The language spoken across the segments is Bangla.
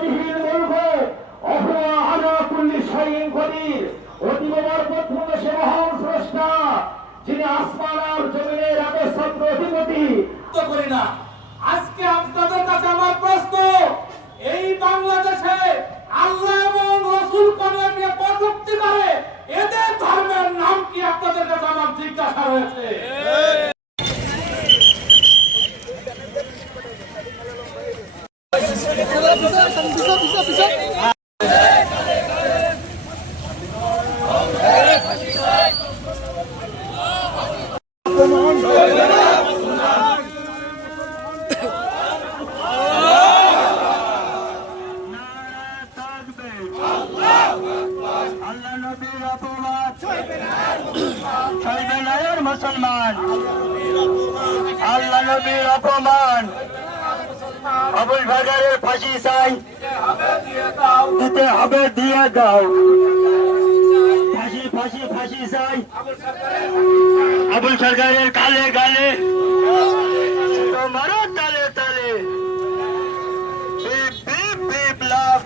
বিহীন মুলকে অহুয়া আলা কুল্লি শাইইন কদির। অতীব বরকতপূর্ণ সে মহান স্রষ্টা, যিনি আসমান আর জমিনের একচ্ছত্র অধিপতি। করি না। আজকে আপনাদের কাছে আমার প্রশ্ন, এই বাংলাদেশে আল্লাহ এবং রাসূলকে নিয়ে কটূক্তি করে এদের ধর্মের নাম কি? আপনাদের কাছে আমার জিজ্ঞাসা রয়েছে। মুসলমান আল্লাহ নবীর অপমান, আবুল বাজারের ফাঁসি চাই, দিতে হবে দিয়ে দাও। ফাঁসি ফাঁসি ফাঁসি চাই, আবুল সরকারের কালে গালে, তোমারও তালে তালে। বিপ্লব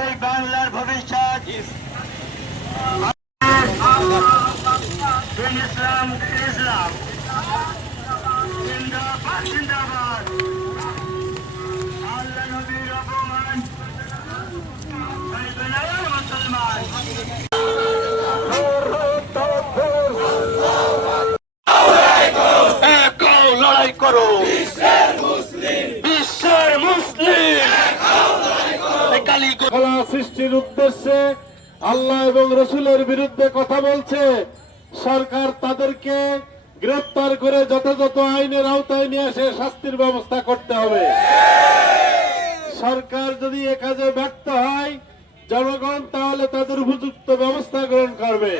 এই বাংলার ভবিষ্যৎ। ইসলাম ইসলাম জিন্দাবাদ জিন্দাবাদ। আল্লাহ নবীর অপমান, মুসলমান লড়াই করো, বিশ্বের মুসলিম কলা সৃষ্টির উদ্দেশ্যে আল্লাহ এবং রসুলের বিরুদ্ধে কথা বলছে। সরকার তাদেরকে গ্রেফতার করে যথাযথ আইনের আওতায় নিয়ে এসে শাস্তির ব্যবস্থা করতে হবে। সরকার যদি এ কাজে ব্যর্থ হয়, জনগণ তাহলে তাদের উপযুক্ত ব্যবস্থা গ্রহণ করবে।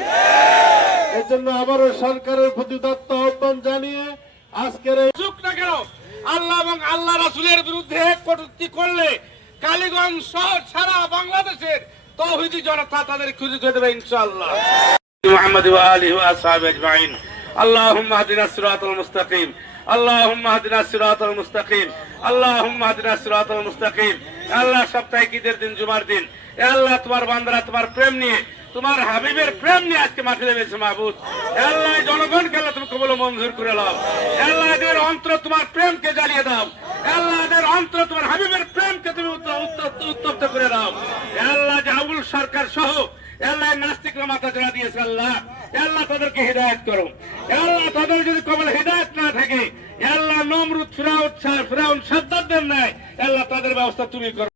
এর জন্য আবারও সরকারের প্রতি উদাত্ত আহ্বান জানিয়ে আজকের এই আল্লাহ এবং আল্লাহ রাসূলের বিরুদ্ধে কটূক্তি করলে কালীগঞ্জ শহর সারা বাংলাদেশের তাওহীদি জনতা তাদের খুঁজে খুঁজে দেবে ইনশাআল্লাহ। মুহাম্মদ ওয়া আলিহি ওয়া আসহাবিহি আজমাইন। আল্লাহুম্মা হদিনাস সিরাতাল মুস্তাকিম, আল্লাহুম্মা হদিনাস সিরাতাল মুস্তাকিম, আল্লাহুম্মা হদিনাস সিরাতাল মুস্তাকিম। আল্লাহ সাপ্তাহিক ঈদের দিন, জুমার দিন, আল্লাহ তোমার বান্দারা তোমার প্রেম নিয়ে, তোমার হাবিবের প্রেম নিয়ে আজকে মাঠে নেমেছে মাহবুব। আল্লাহ জনগণকে আল্লাহ তুমি কবুল মঞ্জুর করে নাও। আল্লাহ এদের অন্তর তোমার প্রেমকে জ্বালিয়ে দাও। আল্লাহ এদের অন্তর তোমার হাবিবের প্রেমকে তুমি উত্তপ্ত করে দাও। আল্লাহ যে আবুল সরকার সহ আল্লাহ নাস্তিকরা মাথা জড়া দিয়েছে, আল্লাহ আল্লাহ তাদেরকে হিদায়াত করো। আল্লাহ তাদের যদি কবল হিদায়াত না থাকে, আল্লাহ নমরুদ ফিরাউন সাদ্দাতদের নাই, আল্লাহ তাদের ব্যবস্থা তুমি করো।